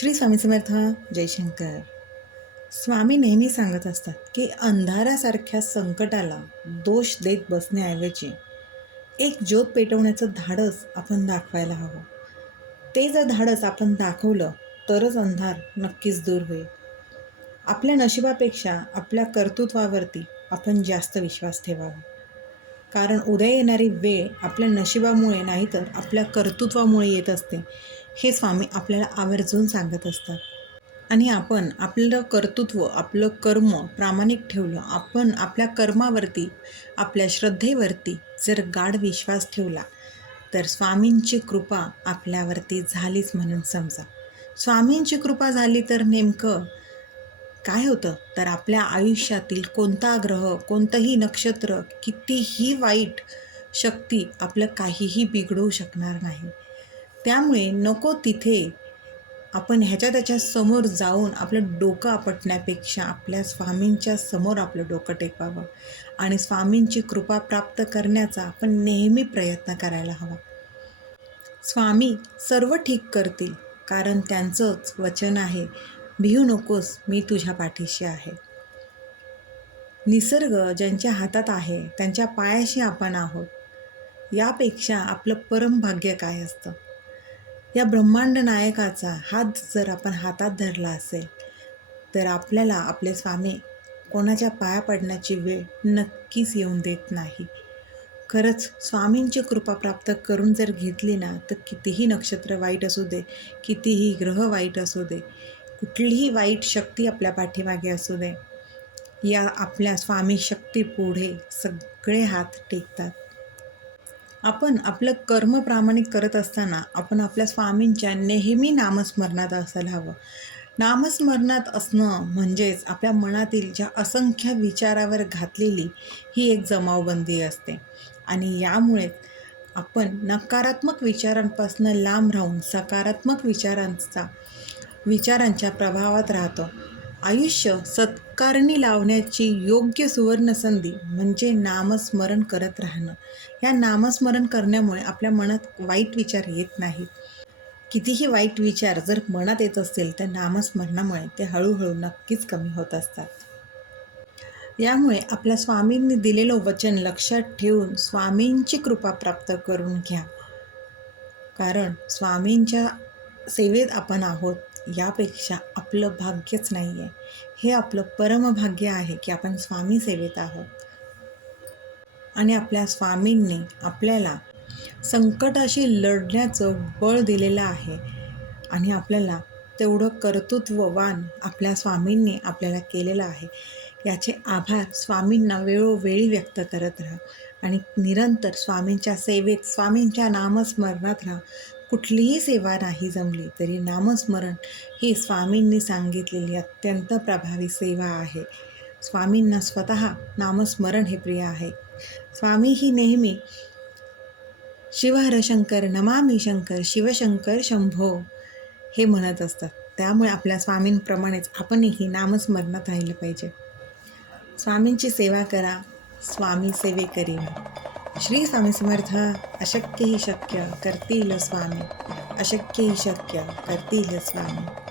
श्री स्वामी समर्थ जयशंकर. स्वामी नेहमी सांगत असतात की अंधारासारख्या संकटाला दोष देत बसण्याऐवजी एक ज्योत पेटवण्याचं धाडस आपण दाखवायला हवं. ते जर धाडस आपण दाखवलं तरच अंधार नक्कीच दूर होईल. आपल्या नशिबापेक्षा आपल्या कर्तृत्वावरती आपण जास्त विश्वास ठेवावा. कारण उद्या येणारी वेळ आपल्या नशिबामुळे नाही तर आपल्या कर्तृत्वामुळे येत असते. हे स्वामी आपल्याला आवर्जून सांगत असतात. आणि आपण आपलं कर्तृत्व आपलं कर्म प्रामाणिक ठेवलं आपण आपल्या कर्मावरती आपल्या श्रद्धेवरती जर गाढ विश्वास ठेवला तर स्वामींची कृपा आपल्यावरती झालीच म्हणून समजा. स्वामींची कृपा झाली तर नेमकं काय होतं? तर आपल्या आयुष्यातील कोणता ग्रह कोणतंही नक्षत्र कितीही वाईट शक्ती आपलं काहीही बिघडवू शकणार नाही. त्यामुळे नको तिथे. आपण ह्याच्या त्याच्यासमोर जाऊन आपलं डोकं आपटण्यापेक्षा आपल्या स्वामींच्या समोर आपलं डोकं टेकवावं. आणि स्वामींची कृपा प्राप्त करण्याचा आपण नेहमी प्रयत्न करायला हवा. स्वामी सर्व ठीक करतील कारण त्यांचंच वचन आहे भिऊ नकोस मी तुझ्या पाठीशी आहे. निसर्ग ज्यांच्या हातात आहे त्यांच्या पायाशी आपण आहोत. यापेक्षा आपलं परमभाग्य काय असतं? या ब्रह्मांड नायकाचा हात जर आपण हातात धरला असेल तर आपल्याला आपले स्वामी कोणाच्या पाया पडण्याची वेळ नक्कीच येऊन देत नाही. खरंच स्वामींची कृपा प्राप्त करून जर घेतली ना तर कितीही नक्षत्र वाईट असू दे कितीही ग्रह वाईट असू दे कुठलीही वाईट शक्ती आपल्या पाठीमागे असू दे या आपल्या स्वामी शक्ती पुढे सगळे हात टेकतात. आपण आपलं कर्म प्रामाणिक करत असताना आपण आपल्या स्वामींच्या नेहमी नामस्मरणात असायला हवं. नामस्मरणात असणं म्हणजेच आपल्या मनातील ज्या असंख्य विचारावर घातलेली ही एक जमावबंदी असते. आणि यामुळे आपण नकारात्मक विचारांपासून लांब राहून सकारात्मक विचारांचा विचारांच्या प्रभावात राहतो. आयुष्य सत्कारणी लावण्याची योग्य सुवर्णसंधी म्हणजे नामस्मरण करत राहणं. या नामस्मरण करण्यामुळे आपल्या मनात वाईट विचार येत नाहीत. कितीही वाईट विचार जर मनात येत असतील तर नामस्मरणामुळे ते हळूहळू नक्कीच कमी होत असतात. यामुळे आपल्या स्वामींनी दिलेलं वचन लक्षात ठेवून स्वामींची कृपा प्राप्त करून घ्या. कारण स्वामींच्या सेवेत आपण आहोत यापेक्षा आपलं भाग्यच नाही आहे हे आपलं परमभाग्य आहे की आपण स्वामी सेवेत आहोत. आणि आपल्या स्वामींनी आपल्याला संकटाशी लढण्याचं बळ दिलेलं आहे. आणि आपल्याला तेवढं कर्तृत्ववान आपल्या स्वामींनी आपल्याला केलेलं आहे. याचे आभार स्वामींना वेळोवेळी व्यक्त करत राहा. आणि निरंतर स्वामींच्या सेवेत स्वामींच्या नामस्मरणात राहा. कुठलीही सेवा नाही जमली तरी नामस्मरण ही स्वामींनी सांगितलेली अत्यंत प्रभावी सेवा आहे. स्वामींना स्वतः नामस्मरण हे प्रिय आहे. स्वामी ही नेहमी शिवहर शंकर नमामी शंकर शिवशंकर शंभो हे म्हणत असतात. त्यामुळे आपल्या स्वामींप्रमाणेच आपणही नामस्मरणात राहिलं पाहिजे. स्वामींची सेवा करा स्वामी सेवे करीन श्री स्वामी समर्थ अशक्य ही शक्य करतील स्वामी अशक्य ही शक्य करतील स्वामी।